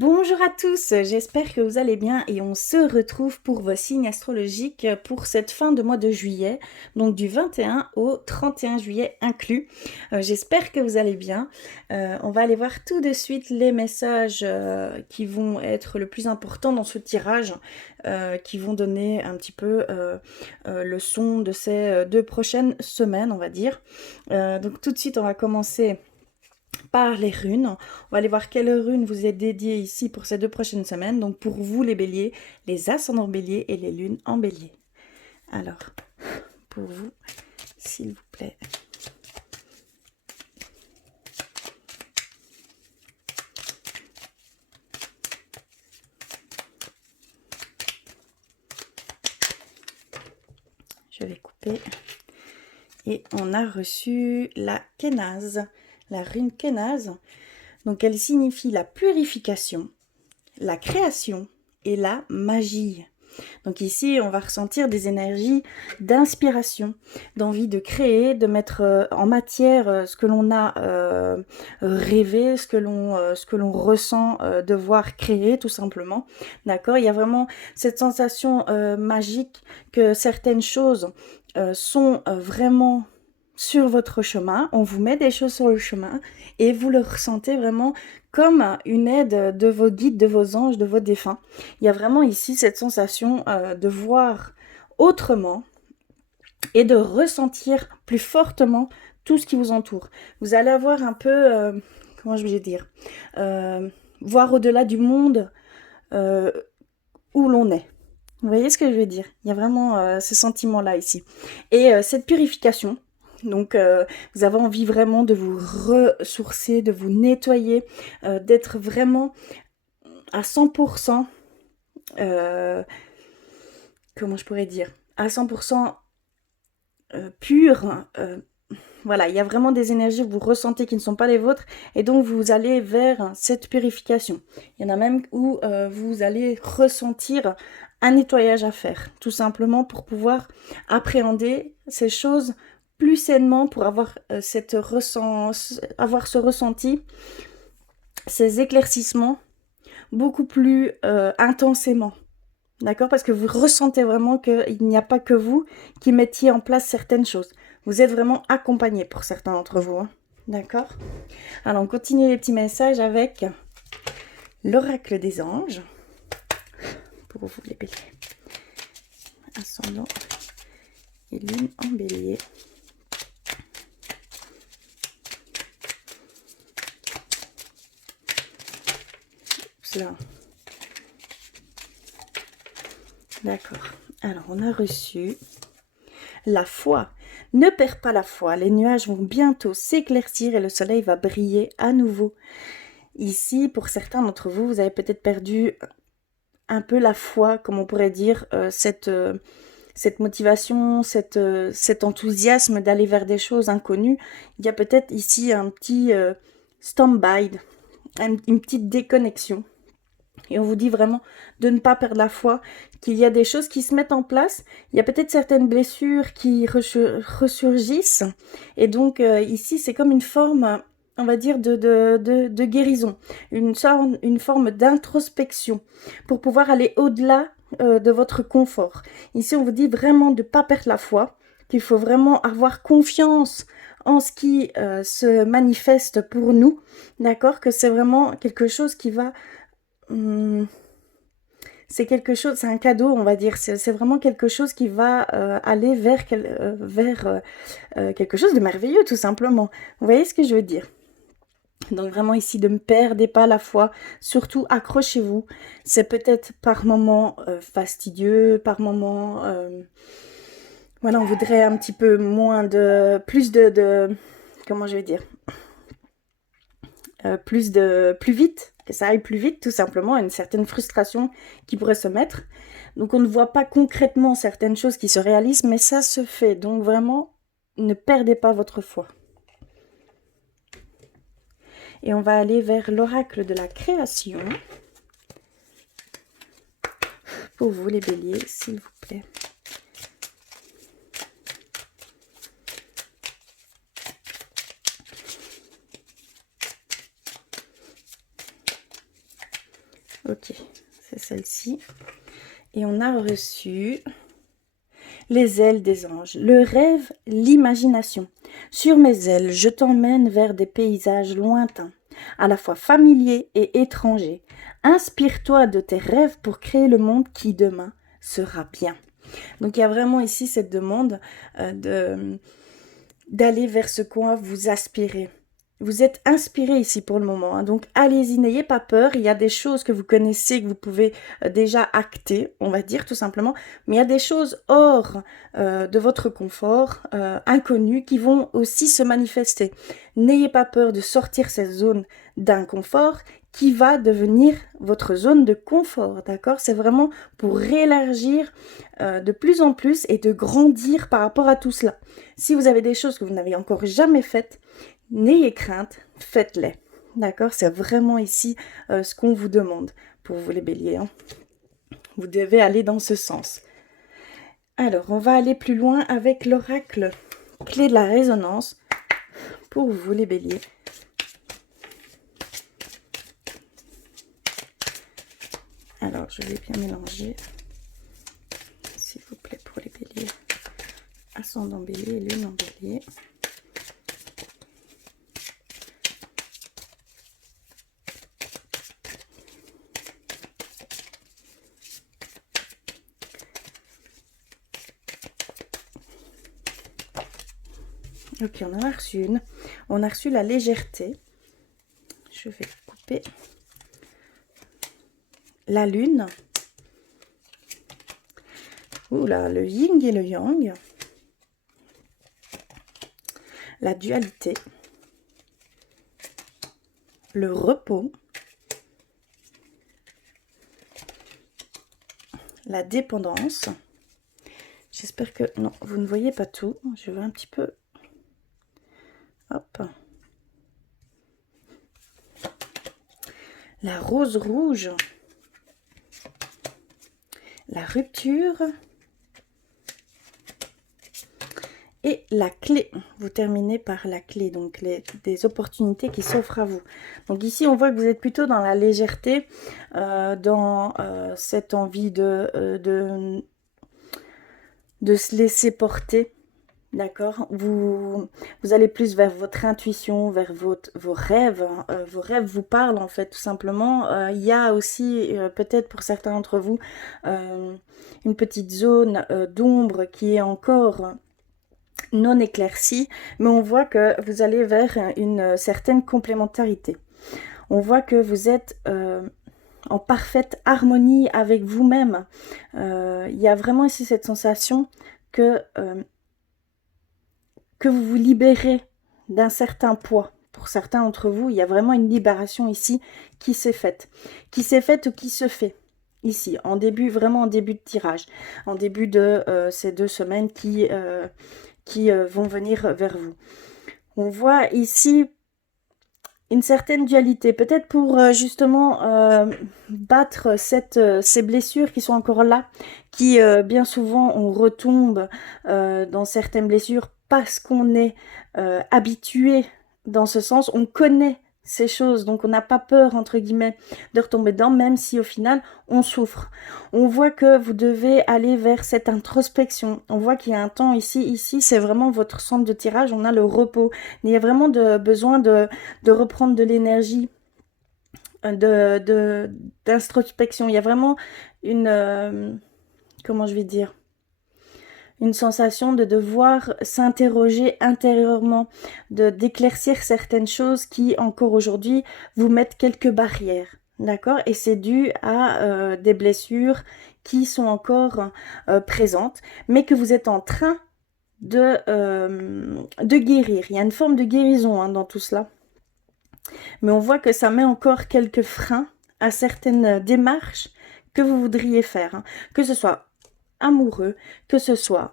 Bonjour à tous, j'espère que vous allez bien et on se retrouve pour vos signes astrologiques pour cette fin de mois de juillet, donc du 21 au 31 juillet inclus. J'espère que vous allez bien. On va aller voir tout de suite les messages qui vont être le plus important dans ce tirage, qui vont donner un petit peu le son de ces 2 prochaines semaines, on va dire. Donc tout de suite, on va commencer par les runes. On va aller voir quelle rune vous est dédiée ici pour ces 2 prochaines semaines. Donc pour vous les béliers, les ascendants béliers et les lunes en bélier. Alors, pour vous, s'il vous plaît. Je vais couper. Et on a reçu la Kénaz, la rune Kénaz. Donc elle signifie la purification, la création et la magie. Donc ici, on va ressentir des énergies d'inspiration, d'envie de créer, de mettre en matière ce que l'on a rêvé, ce que l'on ressent devoir créer tout simplement. D'accord? Il y a vraiment cette sensation magique que certaines choses sont vraiment sur votre chemin, on vous met des choses sur le chemin et vous le ressentez vraiment comme une aide de vos guides, de vos anges, de vos défunts. Il y a vraiment ici cette sensation de voir autrement et de ressentir plus fortement tout ce qui vous entoure. Vous allez avoir un peu, comment je vais dire, voir au-delà du monde où l'on est. Vous voyez ce que je veux dire? Il y a vraiment ce sentiment-là ici. Et cette purification, donc vous avez envie vraiment de vous ressourcer, de vous nettoyer, d'être vraiment à 100%, comment je pourrais dire, à 100% pur. Voilà, il y a vraiment des énergies que vous ressentez qui ne sont pas les vôtres et donc vous allez vers cette purification. Il y en a même où vous allez ressentir un nettoyage à faire, tout simplement pour pouvoir appréhender ces choses plus sainement, pour avoir, avoir ce ressenti, ces éclaircissements beaucoup plus intensément. D'accord? Parce que vous ressentez vraiment qu'il n'y a pas que vous qui mettiez en place certaines choses. Vous êtes vraiment accompagné pour certains d'entre vous. Hein. D'accord? Alors, on continue les petits messages avec l'oracle des anges. Pour vous les béliers. Ascendant et lune en bélier. Là. D'accord. Alors, on a reçu la foi. Ne perds pas la foi. Les nuages vont bientôt s'éclaircir et le soleil va briller à nouveau. Ici, pour certains d'entre vous, vous avez peut-être perdu un peu la foi, comme on pourrait dire, cette motivation, cet enthousiasme d'aller vers des choses inconnues. Il y a peut-être ici un petit stand-by, une petite déconnexion. Et on vous dit vraiment de ne pas perdre la foi, qu'il y a des choses qui se mettent en place. Il y a peut-être certaines blessures qui ressurgissent. Et donc ici, c'est comme une forme, on va dire, de guérison. Une forme d'introspection pour pouvoir aller au-delà de votre confort. Ici, on vous dit vraiment de ne pas perdre la foi, qu'il faut vraiment avoir confiance en ce qui se manifeste pour nous. D'accord? Que c'est vraiment quelque chose qui va... c'est quelque chose, c'est un cadeau, on va dire. C'est vraiment quelque chose qui va aller vers quelque chose de merveilleux, tout simplement. Vous voyez ce que je veux dire? Donc vraiment ici, ne perdez pas la foi. Surtout, accrochez-vous. C'est peut-être par moments fastidieux, par moments... voilà, on voudrait un petit peu moins de... Plus de comment je vais dire? Plus vite, que ça aille plus vite, tout simplement, une certaine frustration qui pourrait se mettre. Donc on ne voit pas concrètement certaines choses qui se réalisent, mais ça se fait. Donc vraiment, ne perdez pas votre foi. Et on va aller vers l'oracle de la création. Pour vous les béliers, s'il vous plaît. Ok, c'est celle-ci. Et on a reçu les ailes des anges. Le rêve, l'imagination. Sur mes ailes, je t'emmène vers des paysages lointains, à la fois familiers et étrangers. Inspire-toi de tes rêves pour créer le monde qui demain sera bien. Donc il y a vraiment ici cette demande d'aller vers ce quoi vous aspirez. Vous êtes inspiré ici pour le moment, hein, donc allez-y, n'ayez pas peur. Il y a des choses que vous connaissez, que vous pouvez déjà acter, on va dire tout simplement, mais il y a des choses hors de votre confort, inconnues, qui vont aussi se manifester. N'ayez pas peur de sortir cette zone d'inconfort qui va devenir votre zone de confort, d'accord? C'est vraiment pour réélargir de plus en plus et de grandir par rapport à tout cela. Si vous avez des choses que vous n'avez encore jamais faites, n'ayez crainte, faites-les. D'accord? C'est vraiment ici ce qu'on vous demande pour vous les béliers. Hein. Vous devez aller dans ce sens. Alors, on va aller plus loin avec l'oracle clé de la résonance pour vous les béliers. Alors, je vais bien mélanger, s'il vous plaît, pour les béliers. Ascendant bélier et lune en bélier. Ok, on en a reçu une. On a reçu la légèreté. Je vais couper la lune. Oula, le yin et le yang. La dualité. Le repos. La dépendance. J'espère que... Non, vous ne voyez pas tout. Je vais un petit peu... Hop. La rose rouge. La rupture. Et la clé. Vous terminez par la clé. Donc, des opportunités qui s'offrent à vous. Donc, ici, on voit que vous êtes plutôt dans la légèreté. Dans cette envie de se laisser porter. D'accord, vous allez plus vers votre intuition, vers vos rêves. Hein. Vos rêves vous parlent en fait tout simplement. Il y a aussi peut-être pour certains d'entre vous une petite zone d'ombre qui est encore non éclaircie, mais on voit que vous allez vers une certaine complémentarité. On voit que vous êtes en parfaite harmonie avec vous-même. Il y a vraiment ici cette sensation que vous vous libérez d'un certain poids. Pour certains d'entre vous, il y a vraiment une libération ici qui s'est faite. Qui s'est faite ou qui se fait ici, vraiment en début de tirage. En début de ces 2 semaines qui vont venir vers vous. On voit ici une certaine dualité, peut-être pour justement battre ces blessures qui sont encore là, qui bien souvent on retombe dans certaines blessures parce qu'on est habitué dans ce sens, on connaît ces choses, donc on n'a pas peur entre guillemets de retomber dedans, même si au final on souffre. On voit que vous devez aller vers cette introspection. On voit qu'il y a un temps ici c'est vraiment votre centre de tirage, on a le repos. Il y a vraiment besoin de reprendre de l'énergie, d'introspection. Il y a vraiment une, comment je vais dire, une sensation de devoir s'interroger intérieurement, d'éclaircir certaines choses qui, encore aujourd'hui, vous mettent quelques barrières. D'accord? Et c'est dû à des blessures qui sont encore présentes, mais que vous êtes en train de guérir. Il y a une forme de guérison dans tout cela. Mais on voit que ça met encore quelques freins à certaines démarches que vous voudriez faire. Hein. Que ce soit amoureux, que ce soit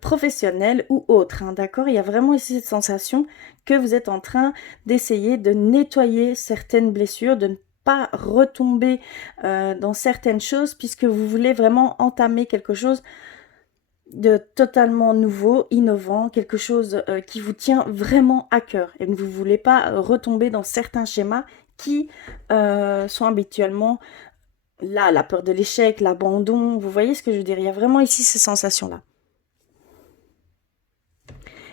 professionnel ou autre, hein, d'accord? Il y a vraiment ici cette sensation que vous êtes en train d'essayer de nettoyer certaines blessures, de ne pas retomber dans certaines choses, puisque vous voulez vraiment entamer quelque chose de totalement nouveau, innovant, quelque chose qui vous tient vraiment à cœur. Et vous ne voulez pas retomber dans certains schémas qui sont habituellement là, la peur de l'échec, l'abandon. Vous voyez ce que je veux dire? Il y a vraiment ici ces sensations-là.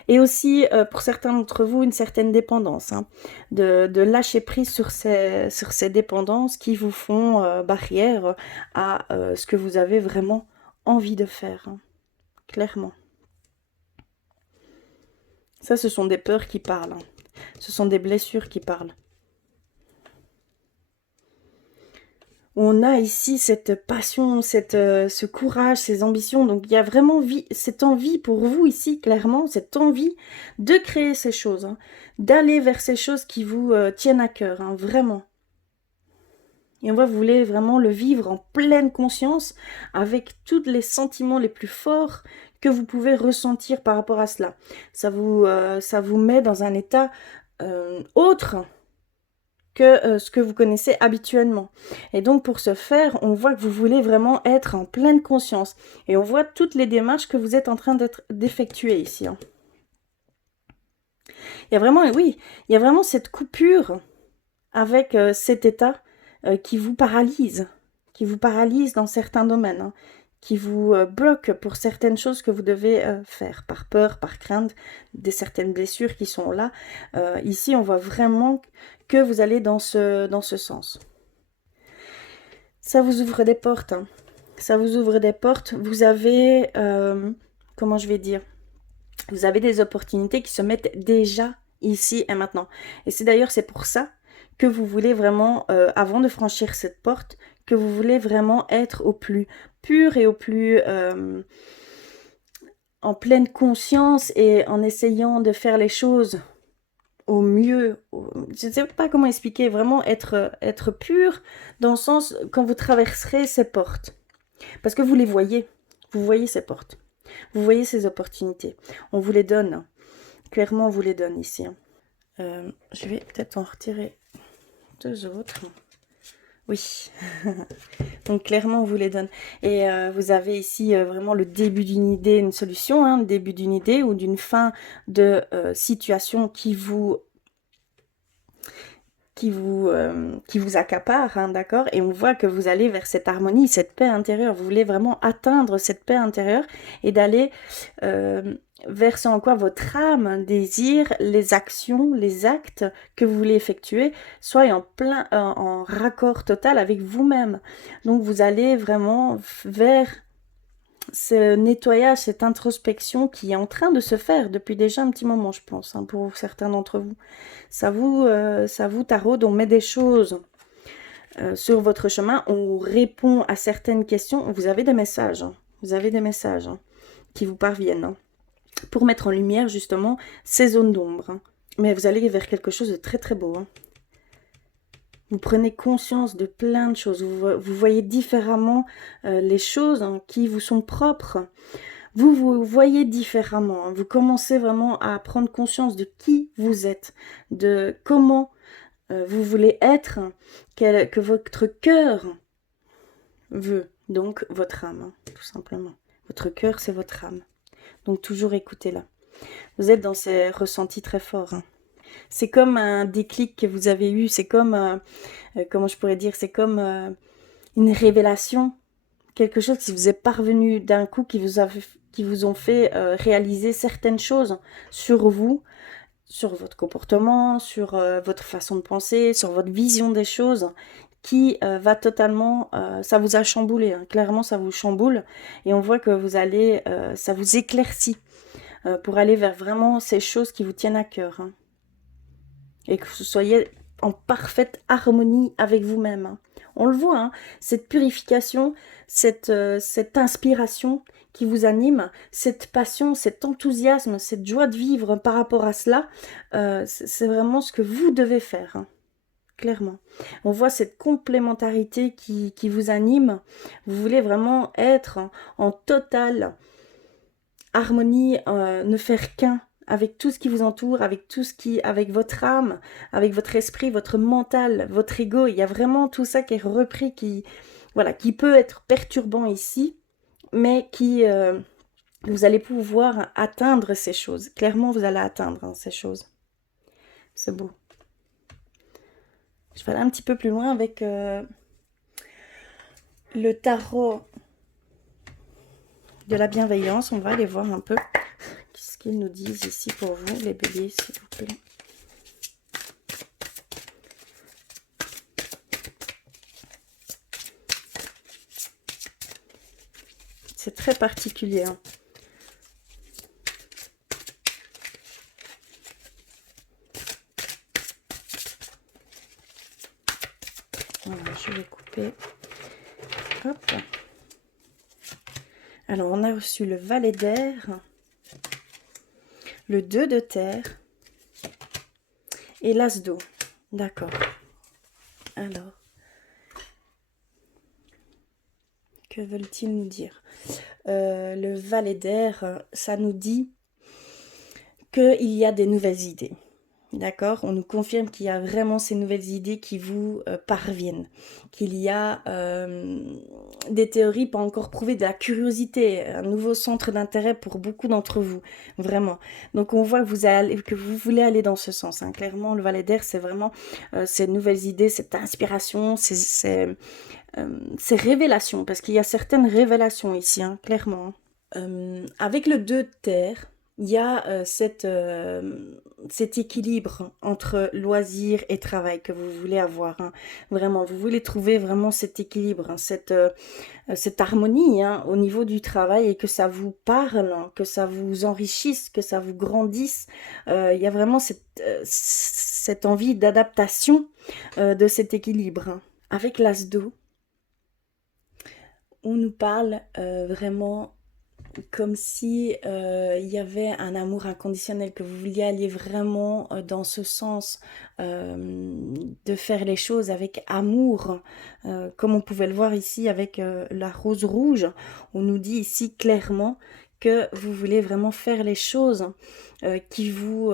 Et aussi, pour certains d'entre vous, une certaine dépendance, hein, de lâcher prise sur ces dépendances qui vous font barrière à ce que vous avez vraiment envie de faire, hein, clairement. Ça, ce sont des peurs qui parlent, hein. Ce sont des blessures qui parlent. On a ici cette passion, ce courage, ces ambitions. Donc, il y a vraiment cette envie pour vous ici, clairement, cette envie de créer ces choses, hein, d'aller vers ces choses qui vous tiennent à cœur, hein, vraiment. Et on voit, vous voulez vraiment le vivre en pleine conscience, avec tous les sentiments les plus forts que vous pouvez ressentir par rapport à cela. Ça vous met dans un état autre que ce que vous connaissez habituellement. Et donc pour ce faire, on voit que vous voulez vraiment être en pleine conscience. Et on voit toutes les démarches que vous êtes en train d'effectuer ici, hein. Il y a vraiment, oui, il y a vraiment cette coupure avec cet état qui vous paralyse dans certains domaines, hein, qui vous bloque pour certaines choses que vous devez faire, par peur, par crainte, certaines blessures qui sont là. Ici, on voit vraiment que vous allez dans ce sens. Ça vous ouvre des portes, hein. Ça vous ouvre des portes. Vous avez, comment je vais dire, vous avez des opportunités qui se mettent déjà ici et maintenant. Et c'est pour ça que vous voulez vraiment, avant de franchir cette porte, que vous voulez vraiment être au plus pur et au plus en pleine conscience et en essayant de faire les choses au mieux. Je ne sais pas comment expliquer, vraiment être pur dans le sens quand vous traverserez ces portes. Parce que vous les voyez, vous voyez ces portes, vous voyez ces opportunités. On vous les donne, clairement on vous les donne ici. Je vais peut-être en retirer 2 autres. Oui, donc clairement on vous les donne. Et vous avez ici vraiment le début d'une idée, une solution, hein, le début d'une idée ou d'une fin de situation qui vous accapare, hein, d'accord? Et on voit que vous allez vers cette harmonie, cette paix intérieure. Vous voulez vraiment atteindre cette paix intérieure et d'aller vers ce en quoi votre âme désire, les actions, les actes que vous voulez effectuer, soient en raccord total avec vous-même. Donc vous allez vraiment vers ce nettoyage, cette introspection qui est en train de se faire depuis déjà un petit moment, je pense, hein, pour certains d'entre vous. Ça vous taraude, on met des choses sur votre chemin, on répond à certaines questions. Vous avez des messages, hein, qui vous parviennent, hein, pour mettre en lumière justement ces zones d'ombre, hein. Mais vous allez vers quelque chose de très très beau, hein. Vous prenez conscience de plein de choses. Vous voyez différemment les choses, hein, qui vous sont propres. Vous voyez différemment, hein. Vous commencez vraiment à prendre conscience de qui vous êtes, de comment vous voulez être, que votre cœur veut. Donc votre âme, hein, tout simplement. Votre cœur, c'est votre âme. Donc toujours écoutez-la. Vous êtes dans ces ressentis très forts, hein. C'est comme un déclic que vous avez eu, c'est comme, comment je pourrais dire, c'est comme une révélation, quelque chose qui vous est parvenu d'un coup, qui vous ont fait réaliser certaines choses sur vous, sur votre comportement, sur votre façon de penser, sur votre vision des choses, qui va totalement, ça vous a chamboulé, hein. Clairement ça vous chamboule, et on voit que vous allez, ça vous éclaircit, pour aller vers vraiment ces choses qui vous tiennent à cœur, hein. Et que vous soyez en parfaite harmonie avec vous-même, hein. On le voit, hein, cette purification, cette inspiration qui vous anime, cette passion, cet enthousiasme, cette joie de vivre par rapport à cela, c'est vraiment ce que vous devez faire, hein, clairement. On voit cette complémentarité qui vous anime. Vous voulez vraiment être en totale harmonie, ne faire qu'un avec tout ce qui vous entoure, avec votre âme, avec votre esprit, votre mental, votre ego. Il y a vraiment tout ça qui est repris, qui peut être perturbant ici, mais qui vous allez pouvoir atteindre ces choses. Clairement, vous allez atteindre, hein, ces choses. C'est beau. Je vais aller un petit peu plus loin avec le tarot de la bienveillance. On va aller voir un peu ce qu'ils nous disent ici pour vous, les béliers, s'il vous plaît. C'est très particulier. Hein. Voilà, je vais couper. Hop. Alors, on a reçu le valet d'air, le 2 de terre et l'as d'eau. D'accord. Alors, que veulent-ils nous dire? Le valet d'air, ça nous dit qu'il y a des nouvelles idées. D'accord? On nous confirme qu'il y a vraiment ces nouvelles idées qui vous parviennent. Qu'il y a des théories pas encore prouvées, de la curiosité, un nouveau centre d'intérêt pour beaucoup d'entre vous. Vraiment. Donc on voit que vous voulez aller dans ce sens. Hein. Clairement, le valet d'air, c'est vraiment ces nouvelles idées, cette inspiration, ces révélations. Parce qu'il y a certaines révélations ici, hein, clairement. Avec le 2 de terre, il y a cet équilibre entre loisir et travail que vous voulez avoir. Hein. Vraiment, vous voulez trouver vraiment cet équilibre, hein, cette harmonie hein, au niveau du travail et que ça vous parle, hein, que ça vous enrichisse, que ça vous grandisse. Il y a vraiment cette envie d'adaptation de cet équilibre. Hein. Avec l'as d'eau, on nous parle vraiment comme si il y avait un amour inconditionnel, que vous vouliez aller vraiment dans ce sens de faire les choses avec amour, comme on pouvait le voir ici avec la rose rouge. On nous dit ici clairement que vous voulez vraiment faire les choses qui vous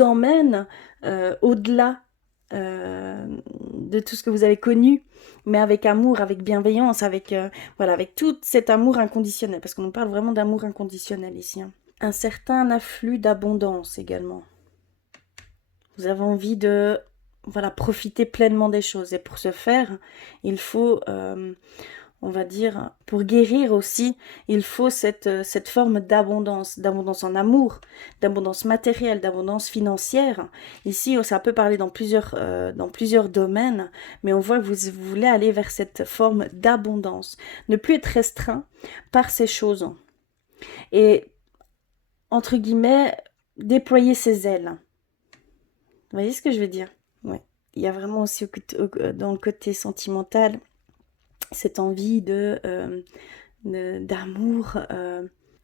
emmènent au-delà de tout ce que vous avez connu, mais avec amour, avec bienveillance, avec voilà, avec tout cet amour inconditionnel, parce qu'on nous parle vraiment d'amour inconditionnel ici. Hein. Un certain afflux d'abondance également. Vous avez envie de voilà, profiter pleinement des choses, et pour ce faire, il faut on va dire, pour guérir aussi, il faut cette forme d'abondance en amour, d'abondance matérielle, d'abondance financière. Ici, ça peut parler dans plusieurs domaines, mais on voit que vous voulez aller vers cette forme d'abondance. Ne plus être restreint par ces choses. Et, entre guillemets, déployer ses ailes. Vous voyez ce que je veux dire? Ouais. Il y a vraiment aussi dans le côté sentimental, cette envie d'amour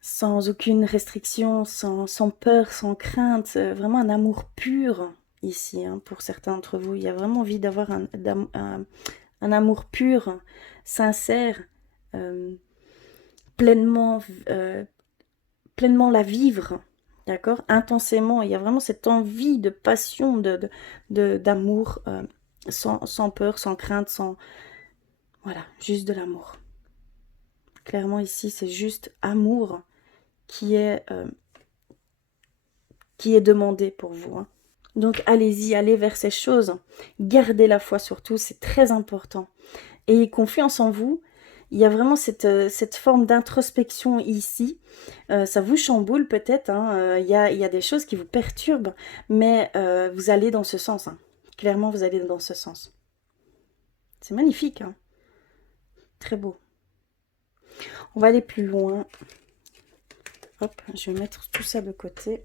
sans aucune restriction, sans peur, sans crainte, vraiment un amour pur ici, hein, pour certains d'entre vous. Il y a vraiment envie d'avoir un amour pur, sincère, pleinement la vivre, d'accord, intensément. Il y a vraiment cette envie de passion, d'amour, sans peur, sans crainte, voilà, juste de l'amour. Clairement ici, c'est juste amour qui est demandé pour vous. Hein. Donc allez-y, allez vers ces choses. Gardez la foi surtout, c'est très important. Ayez confiance en vous. Il y a vraiment cette forme d'introspection ici. Ça vous chamboule peut-être. Hein. Il y a des choses qui vous perturbent, mais vous allez dans ce sens. Hein. Clairement, vous allez dans ce sens. C'est magnifique. Hein. Très beau. On va aller plus loin. Hop, je vais mettre tout ça de côté.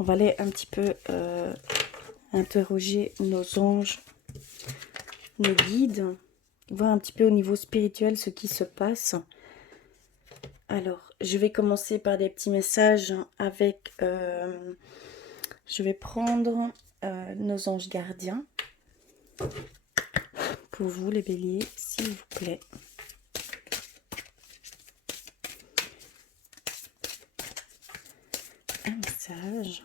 On va aller un petit peu interroger nos anges, nos guides, voir un petit peu au niveau spirituel ce qui se passe. Alors, je vais commencer par des petits messages avec... je vais prendre nos anges gardiens. Pour vous, les béliers, s'il vous plaît. Un message.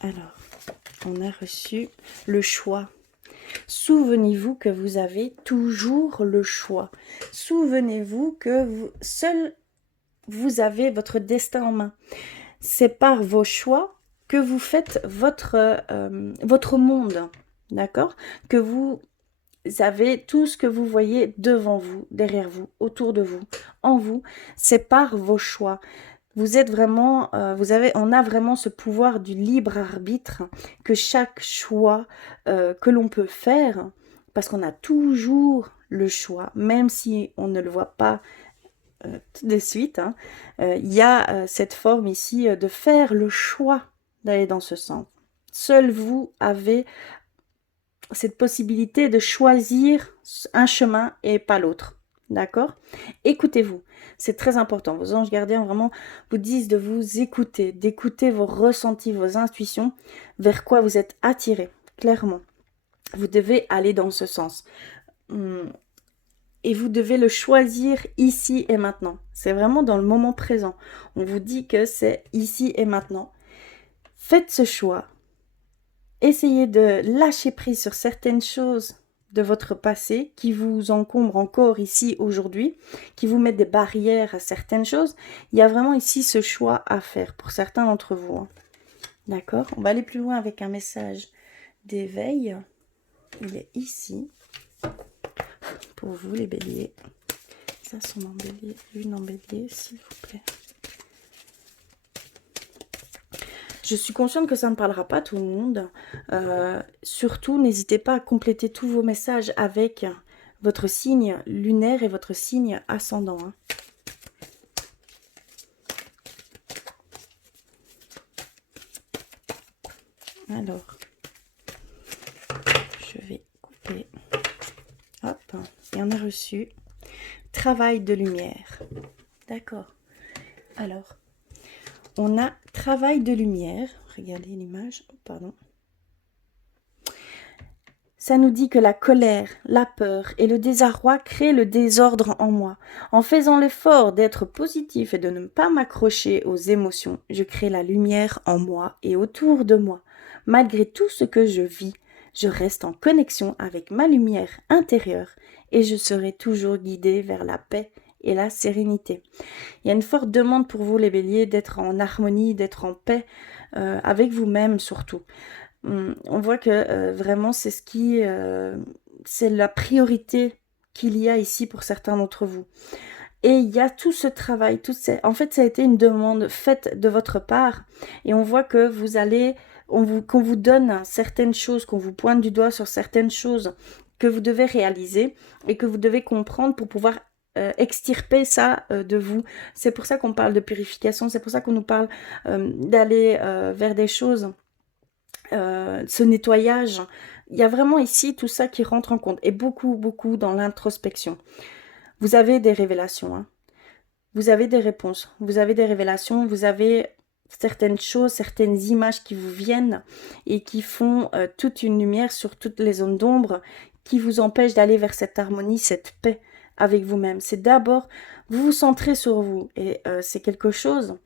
Alors, on a reçu le choix. Souvenez-vous que vous avez toujours le choix. Souvenez-vous que seul vous avez votre destin en main. C'est par vos choix que vous faites votre monde, d'accord? Que vous avez tout ce que vous voyez devant vous, derrière vous, autour de vous, en vous. C'est par vos choix. Vous êtes vraiment, on a vraiment ce pouvoir du libre arbitre que chaque choix que l'on peut faire, parce qu'on a toujours le choix, même si on ne le voit pas tout de suite, hein, il y a cette forme ici de faire le choix d'aller dans ce sens. Seul vous avez cette possibilité de choisir un chemin et pas l'autre. D'accord? Écoutez-vous. C'est très important. Vos anges gardiens vraiment vous disent de vous écouter, d'écouter vos ressentis, vos intuitions, vers quoi vous êtes attiré, clairement. Vous devez aller dans ce sens. Et vous devez le choisir ici et maintenant. C'est vraiment dans le moment présent. On vous dit que c'est ici et maintenant. Faites ce choix. Essayez de lâcher prise sur certaines choses de votre passé qui vous encombrent encore ici aujourd'hui, qui vous mettent des barrières à certaines choses. Il y a vraiment ici ce choix à faire pour certains d'entre vous. Hein. D'accord? On va aller plus loin avec un message d'éveil. Il est ici. Pour vous les béliers. Ça sont en bélier. Lune en bélier, s'il vous plaît. Je suis consciente que ça ne parlera pas à tout le monde. Surtout, n'hésitez pas à compléter tous vos messages avec votre signe lunaire et votre signe ascendant. Hein. Alors, je vais couper. Hop, et on a reçu travail de lumière. D'accord. Alors, on a travail de lumière. Regardez l'image. Oh, pardon. Ça nous dit que la colère, la peur et le désarroi créent le désordre en moi. En faisant l'effort d'être positif et de ne pas m'accrocher aux émotions, je crée la lumière en moi et autour de moi. Malgré tout ce que je vis, je reste en connexion avec ma lumière intérieure et je serai toujours guidée vers la paix et la sérénité. Il y a une forte demande pour vous les béliers d'être en harmonie, d'être en paix avec vous-même surtout. On voit que vraiment c'est c'est la priorité qu'il y a ici pour certains d'entre vous. Et il y a tout ce travail, en fait ça a été une demande faite de votre part et on voit que qu'on vous donne certaines choses, qu'on vous pointe du doigt sur certaines choses que vous devez réaliser et que vous devez comprendre pour pouvoir extirper ça de vous. C'est pour ça qu'on parle de purification, c'est pour ça qu'on nous parle d'aller vers des choses, ce nettoyage. Il y a vraiment ici tout ça qui rentre en compte et beaucoup dans l'introspection. Vous avez des révélations, hein. Vous avez des réponses, vous avez des révélations, vous avez certaines choses, certaines images qui vous viennent et qui font toute une lumière sur toutes les zones d'ombre qui vous empêchent d'aller vers cette harmonie, cette paix avec vous-même. C'est d'abord, vous vous centrez sur vous et c'est quelque chose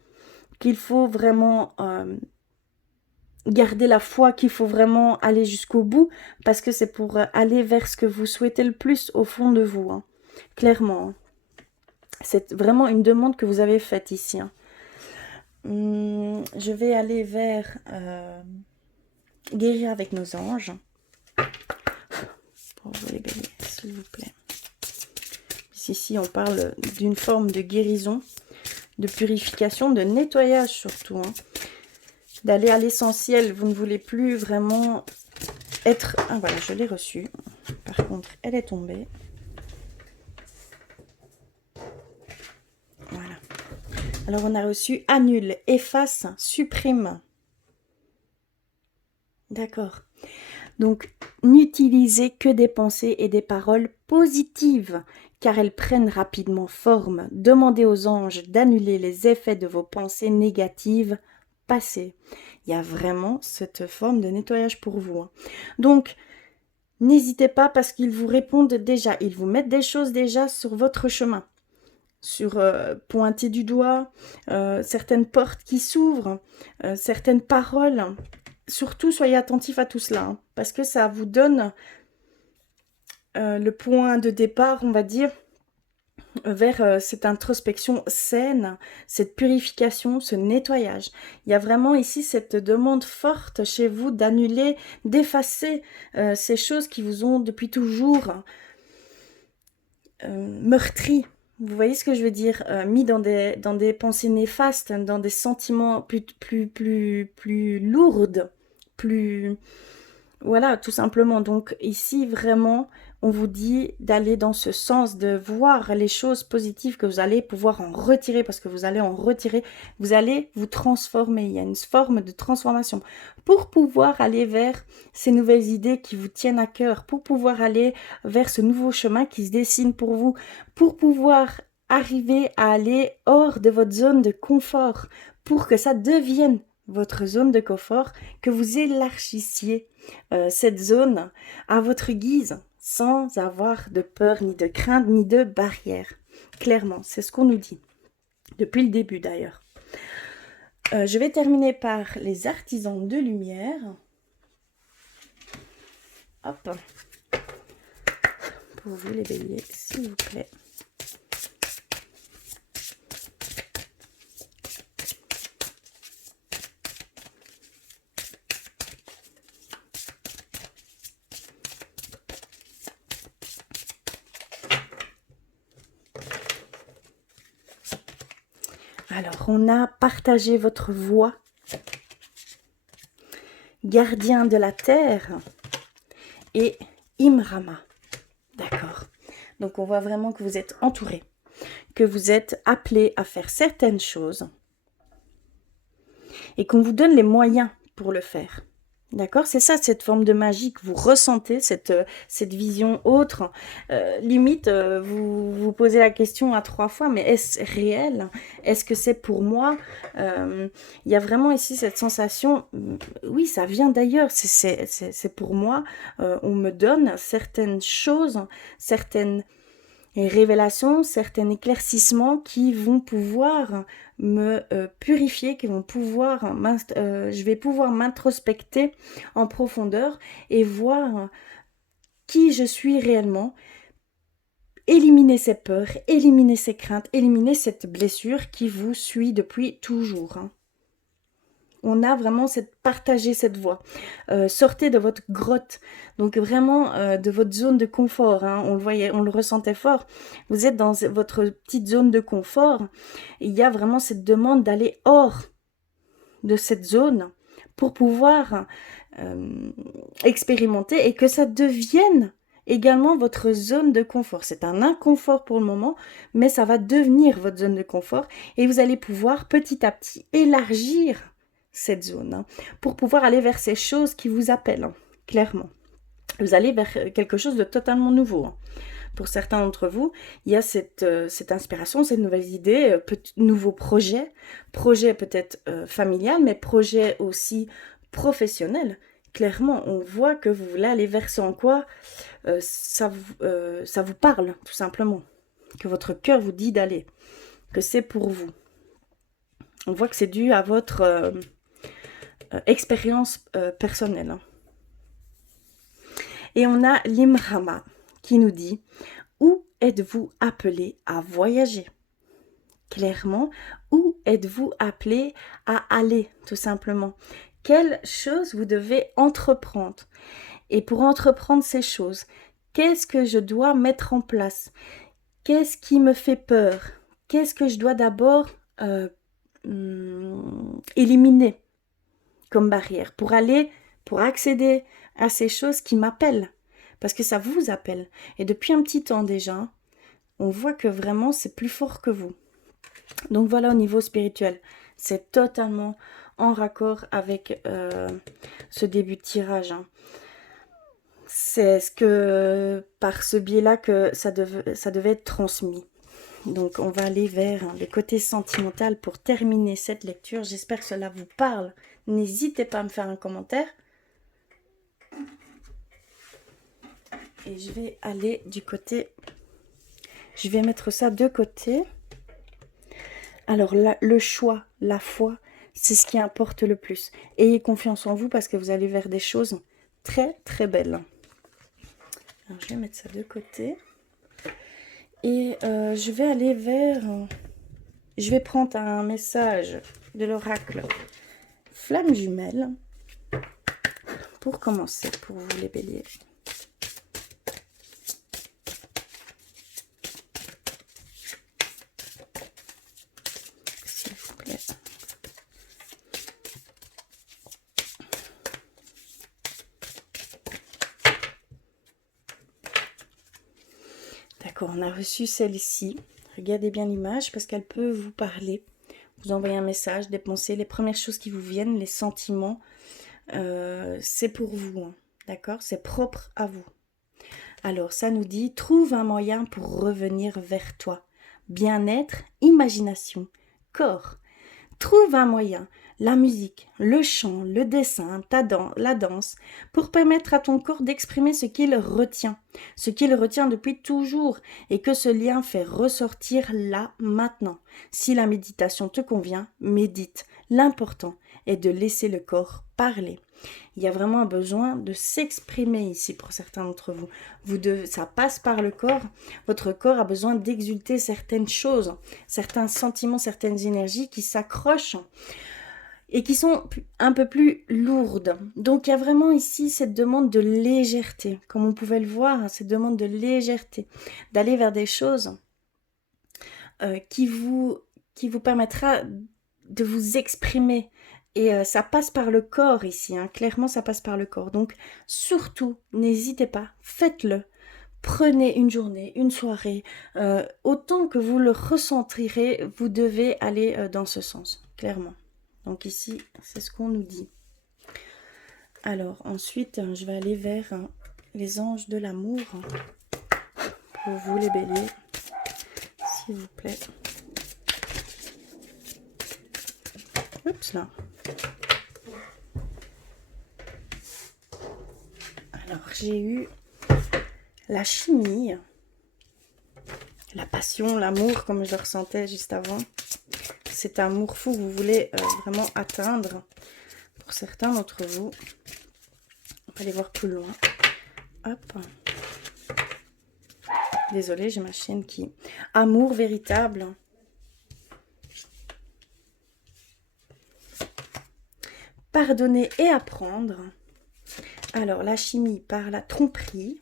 qu'il faut vraiment garder la foi, qu'il faut vraiment aller jusqu'au bout parce que c'est pour aller vers ce que vous souhaitez le plus au fond de vous, hein. Clairement. C'est vraiment une demande que vous avez faite ici. Hein. Je vais aller vers guérir avec nos anges. Pour vous les béliers, s'il vous plaît. Ici, on parle d'une forme de guérison, de purification, de nettoyage surtout. Hein. D'aller à l'essentiel. Vous ne voulez plus vraiment être... Ah voilà, je l'ai reçue. Par contre, elle est tombée. Voilà. Alors, on a reçu annule, efface, supprime. D'accord. Donc, n'utilisez que des pensées et des paroles positives, car elles prennent rapidement forme. Demandez aux anges d'annuler les effets de vos pensées négatives passées. Il y a vraiment cette forme de nettoyage pour vous. Hein. Donc, n'hésitez pas parce qu'ils vous répondent déjà. Ils vous mettent des choses déjà sur votre chemin. Sur pointer du doigt, certaines portes qui s'ouvrent, certaines paroles. Surtout, soyez attentifs à tout cela, hein, parce que ça vous donne le point de départ, on va dire, vers cette introspection saine, cette purification, ce nettoyage. Il y a vraiment ici cette demande forte chez vous d'annuler, d'effacer ces choses qui vous ont depuis toujours meurtri. Vous voyez ce que je veux dire, mis dans des pensées néfastes, dans des sentiments plus lourdes, plus... Voilà, tout simplement. Donc ici, vraiment, on vous dit d'aller dans ce sens, de voir les choses positives que vous allez pouvoir en retirer, parce que vous allez en retirer, vous allez vous transformer. Il y a une forme de transformation pour pouvoir aller vers ces nouvelles idées qui vous tiennent à cœur, pour pouvoir aller vers ce nouveau chemin qui se dessine pour vous, pour pouvoir arriver à aller hors de votre zone de confort, pour que ça devienne votre zone de confort, que vous élargissiez cette zone à votre guise, sans avoir de peur, ni de crainte, ni de barrière. Clairement, c'est ce qu'on nous dit, depuis le début d'ailleurs. Je vais terminer par les artisans de lumière. Hop. Pour vous les béliers, s'il vous plaît. Alors, on a partagé votre voix, gardien de la terre, et Imrama. D'accord. Donc, on voit vraiment que vous êtes entouré, que vous êtes appelé à faire certaines choses et qu'on vous donne les moyens pour le faire. D'accord, c'est ça, cette forme de magie que vous ressentez, cette vision autre. Limite, vous vous posez la question à 3 fois, mais est-ce réel? Est-ce que c'est pour moi? Il y a vraiment ici cette sensation, oui, ça vient d'ailleurs, c'est pour moi. On me donne certaines choses, certaines révélations, certains éclaircissements qui vont pouvoir me purifier, qui vont pouvoir, je vais pouvoir m'introspecter en profondeur et voir qui je suis réellement, éliminer ces peurs, éliminer ces craintes, éliminer cette blessure qui vous suit depuis toujours. On a vraiment partagé cette voie. Sortez de votre grotte, donc vraiment de votre zone de confort. On le voyait, on le ressentait fort. Vous êtes dans votre petite zone de confort. Il y a vraiment cette demande d'aller hors de cette zone pour pouvoir expérimenter et que ça devienne également votre zone de confort. C'est un inconfort pour le moment, mais ça va devenir votre zone de confort et vous allez pouvoir petit à petit élargir cette zone pour pouvoir aller vers ces choses qui vous appellent, clairement. Vous allez vers quelque chose de totalement nouveau. Pour certains d'entre vous, il y a cette inspiration, cette nouvelle idée, nouveau projet peut-être familial, mais projet aussi professionnel. Clairement, on voit que vous voulez aller vers ce en quoi ça vous parle, tout simplement. Que votre cœur vous dit d'aller, que c'est pour vous. On voit que c'est dû à votre expérience personnelle. Et on a l'Imrama qui nous dit « Où êtes-vous appelé à voyager ?» Clairement, où êtes-vous appelé à aller, tout simplement? Quelles choses vous devez entreprendre? Et pour entreprendre ces choses, qu'est-ce que je dois mettre en place? Qu'est-ce qui me fait peur? Qu'est-ce que je dois d'abord éliminer comme barrière pour accéder à ces choses qui m'appellent? Parce que ça vous appelle. Et depuis un petit temps déjà, on voit que vraiment c'est plus fort que vous. Donc voilà, au niveau spirituel, c'est totalement en raccord avec ce début de tirage. C'est par ce biais-là que ça devait être transmis. Donc on va aller vers le côté sentimental pour terminer cette lecture. J'espère que cela vous parle. N'hésitez pas à me faire un commentaire. Et je vais aller du côté... Je vais mettre ça de côté. Alors le choix, la foi, c'est ce qui importe le plus. Ayez confiance en vous parce que vous allez vers des choses très très belles. Alors, je vais mettre ça de côté. Et je vais aller vers... je vais prendre un message de l'oracle Flamme jumelle pour commencer, pour vous les béliers. S'il vous plaît. D'accord, on a reçu celle-ci. Regardez bien l'image parce qu'elle peut vous parler. Vous envoyez un message, des pensées, les premières choses qui vous viennent, les sentiments. C'est pour vous, hein, d'accord? C'est propre à vous. Alors, ça nous dit, trouve un moyen pour revenir vers toi. Bien-être, imagination, corps. Trouve un moyen, la musique, le chant, le dessin, la danse, pour permettre à ton corps d'exprimer ce qu'il retient depuis toujours, et que ce lien fait ressortir là, maintenant. Si la méditation te convient, médite. L'important est de laisser le corps parler. Il y a vraiment un besoin de s'exprimer ici pour certains d'entre vous. Ça passe par le corps. Votre corps a besoin d'exulter certaines choses, certains sentiments, certaines énergies qui s'accrochent et qui sont un peu plus lourdes. Donc il y a vraiment ici cette demande de légèreté, comme on pouvait le voir, cette demande de légèreté, d'aller vers des choses qui vous permettra de vous exprimer. Et ça passe par le corps ici, hein. Clairement ça passe par le corps. Donc surtout, n'hésitez pas, faites-le. Prenez une journée, une soirée, autant que vous le ressentirez, vous devez aller dans ce sens, clairement. Donc ici, c'est ce qu'on nous dit. Alors ensuite, je vais aller vers les anges de l'amour, pour vous les béliers, s'il vous plaît. Oups là. Alors j'ai eu la chimie, la passion, l'amour comme je le ressentais juste avant. Cet amour fou que vous voulez vraiment atteindre pour certains d'entre vous. On va aller voir plus loin. Hop. Désolée, j'ai ma chienne qui... Amour véritable. Pardonner et apprendre. Alors, la chimie par la tromperie.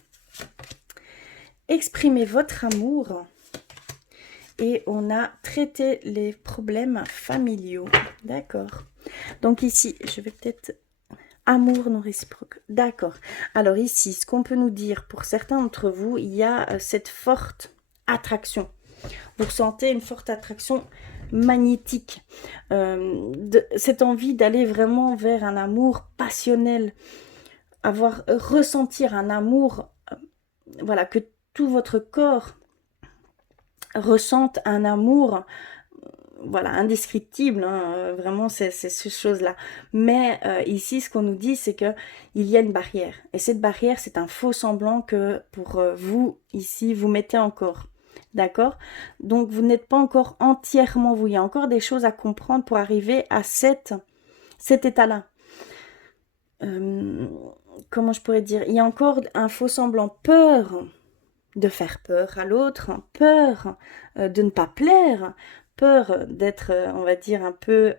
Exprimez votre amour. Et on a traité les problèmes familiaux. D'accord. Donc ici, je vais peut-être... Amour non réciproque. D'accord. Alors ici, ce qu'on peut nous dire, pour certains d'entre vous, il y a cette forte attraction. Vous ressentez une forte attraction magnétique. Cette envie d'aller vraiment vers un amour passionnel. Ressentir un amour, voilà, que tout votre corps ressente un amour, voilà, indescriptible, hein, vraiment c'est ces choses-là. Mais ici, ce qu'on nous dit, c'est que il y a une barrière. Et cette barrière, c'est un faux semblant que pour vous, ici, vous mettez encore. D'accord? Donc, vous n'êtes pas encore entièrement vous. Il y a encore des choses à comprendre pour arriver à cet état-là. Comment je pourrais dire? Il y a encore un faux semblant, peur de faire peur à l'autre, peur de ne pas plaire, peur d'être, on va dire, un peu...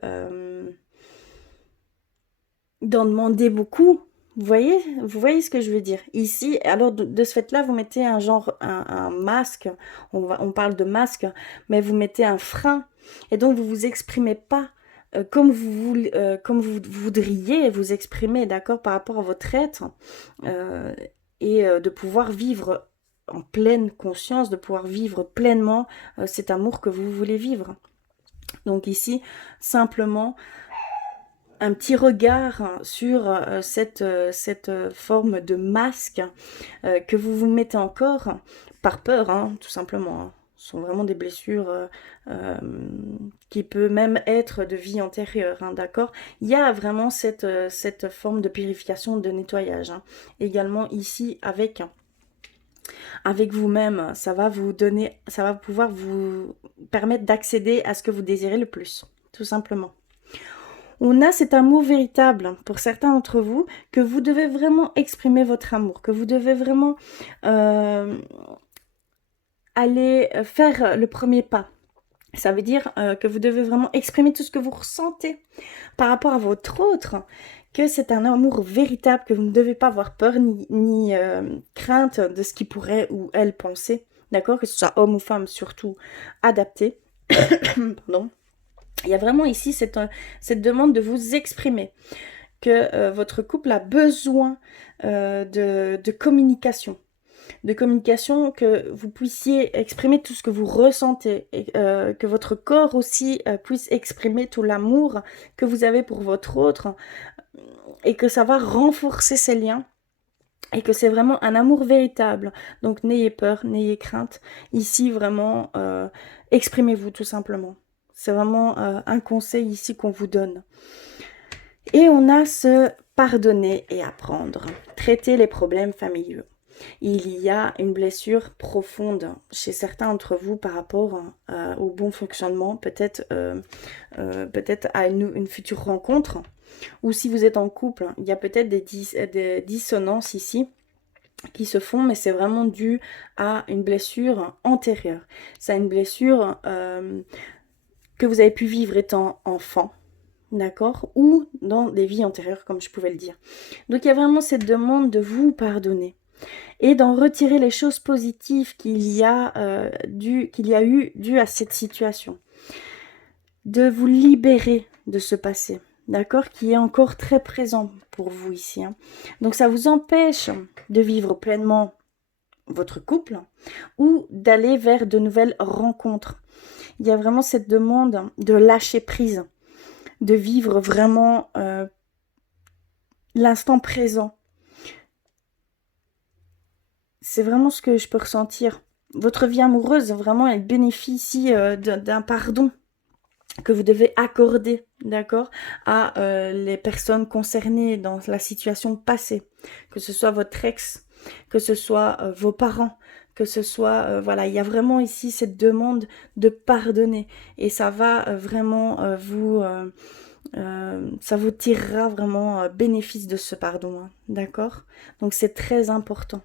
d'en demander beaucoup. Vous voyez ce que je veux dire? Ici, alors de ce fait-là, vous mettez un genre, un masque, on parle de masque, mais vous mettez un frein, et donc vous vous exprimez pas comme vous voudriez vous exprimer, d'accord, par rapport à votre être, et de pouvoir vivre en pleine conscience, de pouvoir vivre pleinement cet amour que vous voulez vivre. Donc ici, simplement, un petit regard sur cette forme de masque que vous vous mettez encore par peur, hein, tout simplement. Hein. Ce sont vraiment des blessures qui peut même être de vie antérieure, hein, d'accord? Il y a vraiment cette forme de purification, de nettoyage. Hein. Également ici avec vous-même, ça va pouvoir vous permettre d'accéder à ce que vous désirez le plus, tout simplement. On a cet amour véritable pour certains d'entre vous, que vous devez vraiment exprimer votre amour, que vous devez vraiment aller faire le premier pas. Ça veut dire que vous devez vraiment exprimer tout ce que vous ressentez par rapport à votre autre, que c'est un amour véritable, que vous ne devez pas avoir peur ni crainte de ce qu'il pourrait ou elle penser, d'accord? Que ce soit homme ou femme, surtout adapté. Pardon. Il y a vraiment ici cette demande de vous exprimer, que votre couple a besoin de communication. De communication, que vous puissiez exprimer tout ce que vous ressentez, et que votre corps aussi puisse exprimer tout l'amour que vous avez pour votre autre, et que ça va renforcer ces liens, et que c'est vraiment un amour véritable. Donc n'ayez peur, n'ayez crainte. Ici, vraiment, exprimez-vous tout simplement. C'est vraiment un conseil ici qu'on vous donne. Et on a ce pardonner et apprendre. Traiter les problèmes familiaux. Il y a une blessure profonde chez certains d'entre vous par rapport au bon fonctionnement, peut-être à une future rencontre, ou si vous êtes en couple, il y a peut-être des dissonances ici qui se font, mais c'est vraiment dû à une blessure antérieure. C'est une blessure que vous avez pu vivre étant enfant, d'accord, ou dans des vies antérieures, comme je pouvais le dire. Donc il y a vraiment cette demande de vous pardonner et d'en retirer les choses positives qu'il y a eu dû à cette situation. De vous libérer de ce passé, d'accord, qui est encore très présent pour vous ici. Hein. Donc ça vous empêche de vivre pleinement votre couple ou d'aller vers de nouvelles rencontres. Il y a vraiment cette demande de lâcher prise, de vivre vraiment l'instant présent. C'est vraiment ce que je peux ressentir. Votre vie amoureuse, vraiment, elle bénéficie d'un pardon que vous devez accorder, d'accord, à les personnes concernées dans la situation passée. Que ce soit votre ex, que ce soit vos parents, que ce soit, voilà, il y a vraiment ici cette demande de pardonner. Et ça va vraiment ça vous tirera vraiment bénéfice de ce pardon, hein, d'accord? Donc c'est très important.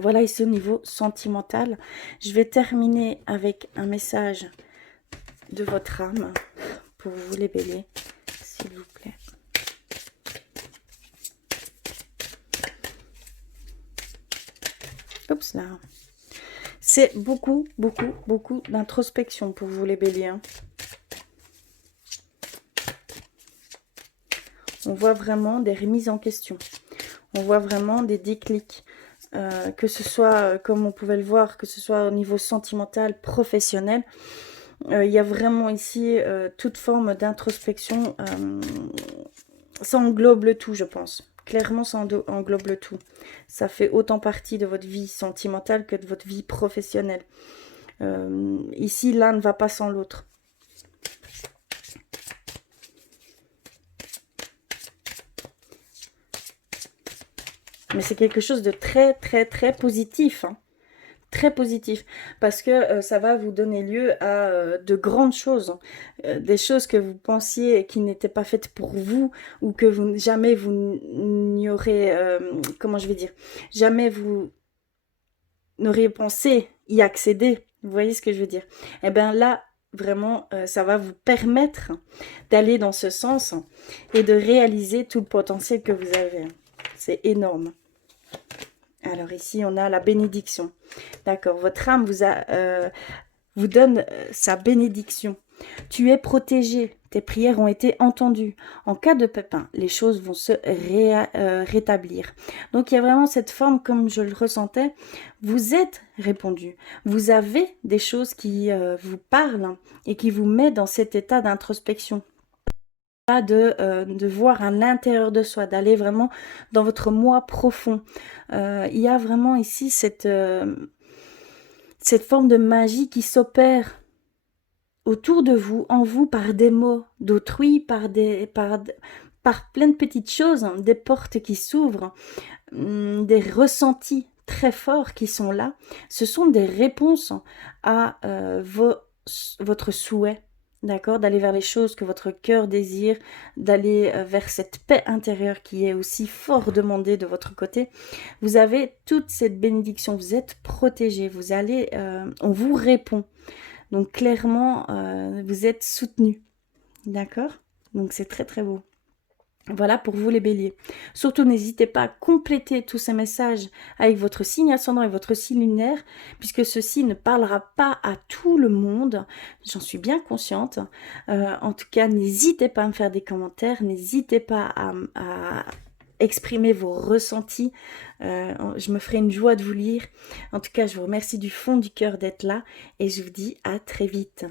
Voilà ici au niveau sentimental. Je vais terminer avec un message de votre âme pour vous les béliers, s'il vous plaît. Oups là. C'est beaucoup d'introspection pour vous les béliers. Hein. On voit vraiment des remises en question. On voit vraiment des déclics. Que ce soit, comme on pouvait le voir, que ce soit au niveau sentimental, professionnel. Il y a vraiment ici toute forme d'introspection. Ça englobe le tout, je pense. Clairement, ça englobe le tout. Ça fait autant partie de votre vie sentimentale que de votre vie professionnelle. Ici, l'un ne va pas sans l'autre. Mais c'est quelque chose de très positif. Hein. Très positif. Parce que ça va vous donner lieu à de grandes choses. Des choses que vous pensiez qui n'étaient pas faites pour vous. Ou que jamais vous n'y aurez... comment je vais dire? Jamais vous n'auriez pensé y accéder. Vous voyez ce que je veux dire? Eh bien là, vraiment, ça va vous permettre d'aller dans ce sens. Et de réaliser tout le potentiel que vous avez. C'est énorme. Alors ici, on a la bénédiction. D'accord, votre âme vous donne sa bénédiction. Tu es protégé, tes prières ont été entendues. En cas de pépin, les choses vont se rétablir. Donc il y a vraiment cette forme, comme je le ressentais, vous êtes répondu. Vous avez des choses qui vous parlent et qui vous mettent dans cet état d'introspection. De voir à l'intérieur de soi, d'aller vraiment dans votre moi profond. Il y a vraiment ici cette forme de magie qui s'opère autour de vous, en vous, par des mots d'autrui, par plein de petites choses, hein, des portes qui s'ouvrent, des ressentis très forts qui sont là. Ce sont des réponses à votre souhait. d'accord, d'aller vers les choses que votre cœur désire, d'aller vers cette paix intérieure qui est aussi fort demandée de votre côté. Vous avez toute cette bénédiction, vous êtes protégés, on vous répond. Donc clairement, vous êtes soutenus, d'accord? Donc c'est très très beau. Voilà pour vous les béliers. Surtout, n'hésitez pas à compléter tous ces messages avec votre signe ascendant et votre signe lunaire, puisque ceci ne parlera pas à tout le monde. J'en suis bien consciente. En tout cas, n'hésitez pas à me faire des commentaires, n'hésitez pas à exprimer vos ressentis. Je me ferai une joie de vous lire. En tout cas, je vous remercie du fond du cœur d'être là et je vous dis à très vite.